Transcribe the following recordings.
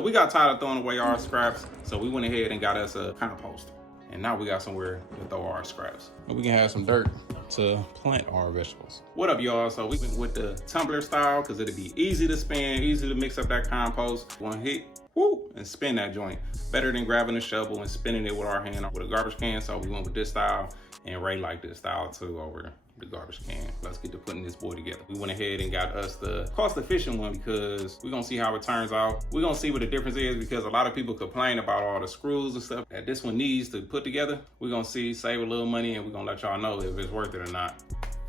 We got tired of throwing away our scraps, so we went ahead and got us a composter. And now we got somewhere to throw our scraps. And we can have some dirt to plant our vegetables. What up, y'all? So we went with the tumbler style because it'd be easy to spin, easy to mix up that compost. One hit, whoo, and spin that joint. Better than grabbing a shovel and spinning it with our hand or with a garbage can. So we went with this style, and Ray liked this style too over the garbage can. Let's get to putting this boy together. We went ahead and got us the cost-efficient one because we're gonna see how it turns out. We're gonna see what the difference is because a lot of people complain about all the screws and stuff that this one needs to put together. We're gonna see, save a little money, and we're gonna let y'all know if it's worth it or not.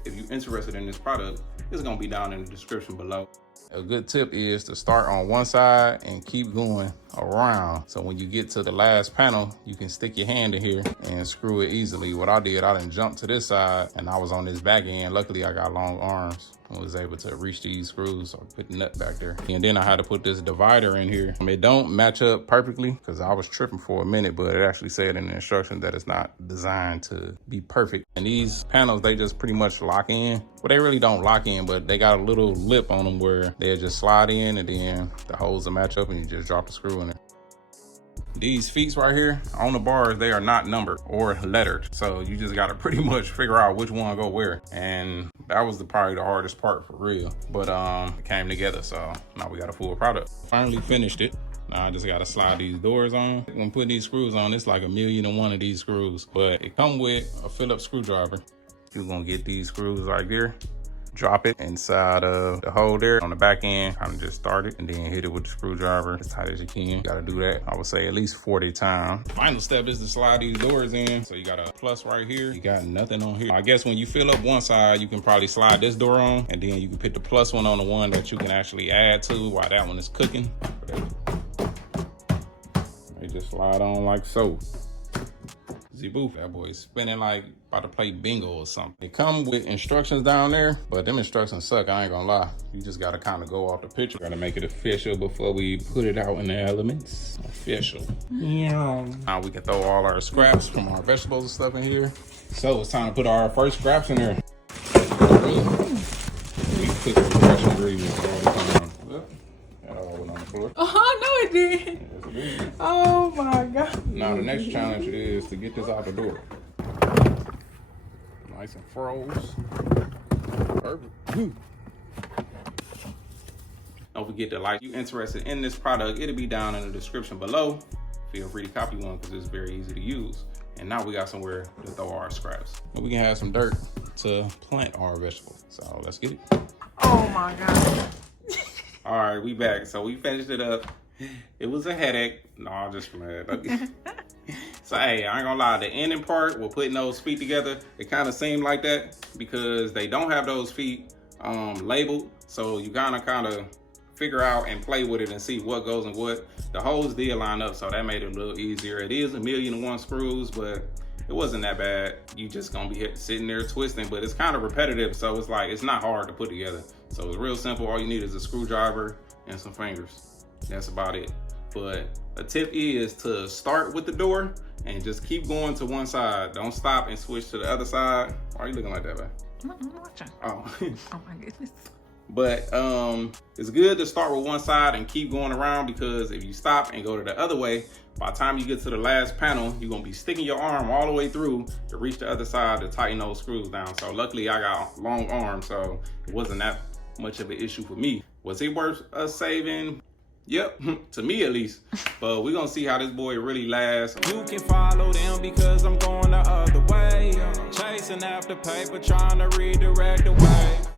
If you're interested in this product, it's gonna be down in the description below. A good tip is to start on one side and keep going around. So when you get to the last panel, you can stick your hand in here and screw it easily. What I did, I didn't jump to this side and I was on this back end. Luckily, I got long arms and was able to reach these screws. So I put the nut back there. And then I had to put this divider in here. It don't match up perfectly because I was tripping for a minute, but it actually said in the instructions that it's not designed to be perfect. And these panels, they just pretty much lock in. Well, they really don't lock in, but they got a little lip on them where they'll just slide in and then the holes will match up and you just drop the screw in it. These feet right here on the bars, they are not numbered or lettered. So you just gotta pretty much figure out which one go where. And that was probably the hardest part for real. But it came together, so now we got a full product. Finally finished it. Now I just gotta slide these doors on. When putting these screws on, it's like 1,000,001 of these screws. But it come with a Phillips screwdriver. You're gonna get these screws right there. Drop it inside of the hole there on the back end, kind of just start it and then hit it with the screwdriver as tight as you can. You gotta do that, I would say at least 40 times. Final step is to slide these doors in. So you got a plus right here, you got nothing on here. I guess when you fill up one side, you can probably slide this door on and then you can put the plus one on the one that you can actually add to while that one is cooking. They just slide on like so. Z-boof, that boy is spinning like about to play bingo or something. They come with instructions down there, but them instructions suck, I ain't gonna lie. You just gotta kind of go off the picture. Gotta make it official before we put it out in the elements. Official. Yeah. Now we can throw all our scraps from our vegetables and stuff in here. So it's time to put our first scraps in there. We put some fresh ingredients all the time. That all went on the floor. Oh, no it did. Yes, it did. Oh my God. Now the next challenge is to get this out the door. Nice and froze. Perfect. Don't forget to like. If you're interested in this product, it'll be down in the description below. Feel free to copy one because it's very easy to use. And now we got somewhere to throw our scraps. And we can have some dirt to plant our vegetables. So let's get it. Oh my God. All right, we back. So we finished it up. It was a headache. No, I'm just mad. So hey, I ain't gonna lie, the ending part with putting those feet together, it kind of seemed like that because they don't have those feet labeled. So you gotta kind of figure out and play with it and see what goes and what. The holes did line up, so that made it a little easier. It is 1,000,001 screws, but it wasn't that bad. You just gonna be sitting there twisting, but it's kind of repetitive, so it's like, it's not hard to put together. So it's real simple. All you need is a screwdriver and some fingers. That's about it. But a tip is to start with the door and just keep going to one side. Don't stop and switch to the other side. Why are you looking like that, man? I'm watching. Oh. Oh my goodness. But it's good to start with one side and keep going around because if you stop and go to the other way, by the time you get to the last panel, you're gonna be sticking your arm all the way through to reach the other side to tighten those screws down. So luckily I got long arms, so it wasn't that much of an issue for me. Was it worth us saving? Yep, to me at least. But we're gonna see how this boy really lasts. You can follow them because I'm going the other way. Chasing after paper, trying to redirect the way.